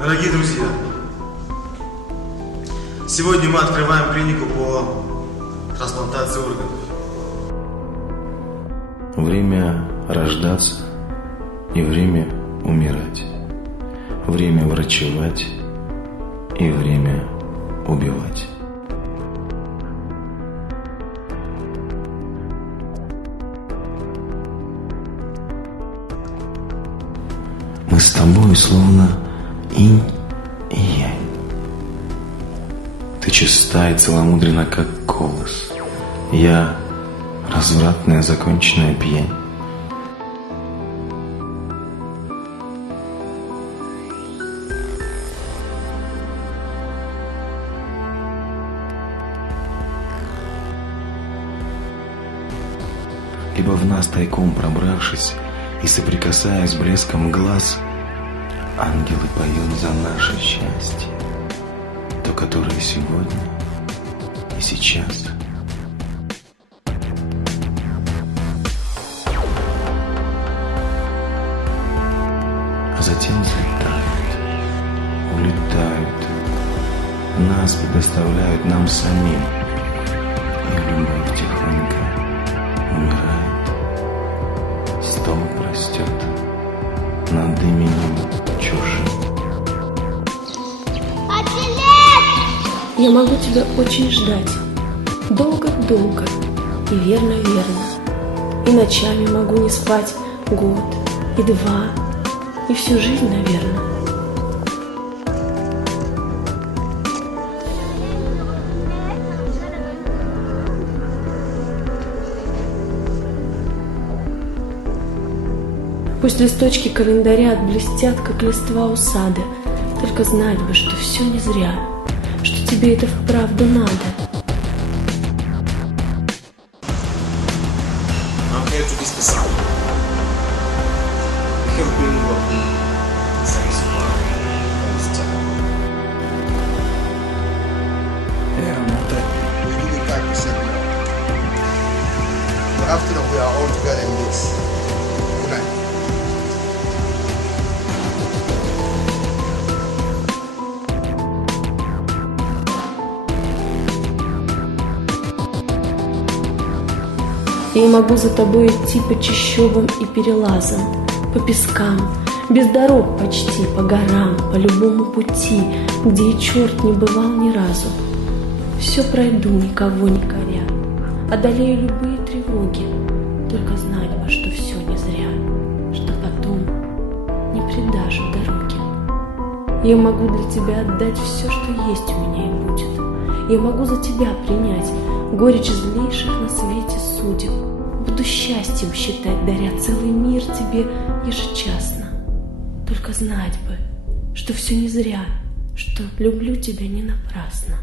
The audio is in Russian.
Дорогие друзья, сегодня мы открываем клинику по трансплантации органов. Время рождаться и время умирать. Время врачевать и время убивать. Мы с тобой словно инь и янь. Ты чиста и целомудрена, как колос. Я развратная, законченная пьянь. Либо в нас тайком пробравшись и соприкасаясь с блеском глаз, ангелы поют за наше счастье, то, которое сегодня и сейчас. А затем взлетают, улетают, нас предоставляют нам самим, и любовь тихонько умирает, столб растет над именем чужим. Я могу тебя очень ждать, долго-долго и верно-верно. И ночами могу не спать год и два, и всю жизнь, наверное. Пусть листочки календаря отблестят, как листва у сада, только знать бы, что все не зря, что тебе это вправду надо. I'm here to discuss something. We have been working since long this time. Yeah, I'm not that. We really practicing. But after that, we are all together in this. Good night. Я могу за тобой идти по чащобам и перелазам, по пескам, без дорог почти, по горам, по любому пути, где и черт не бывал ни разу. Все пройду, никого не коря, одолею любые тревоги, только знать бы, что все не зря, что потом не предашь в дороге. Я могу для тебя отдать все, что есть у меня и будет. Я могу за тебя принять горечь злейших на свете судеб. Буду счастьем считать, даря целый мир тебе ежечасно. Только знать бы, что все не зря, что люблю тебя не напрасно.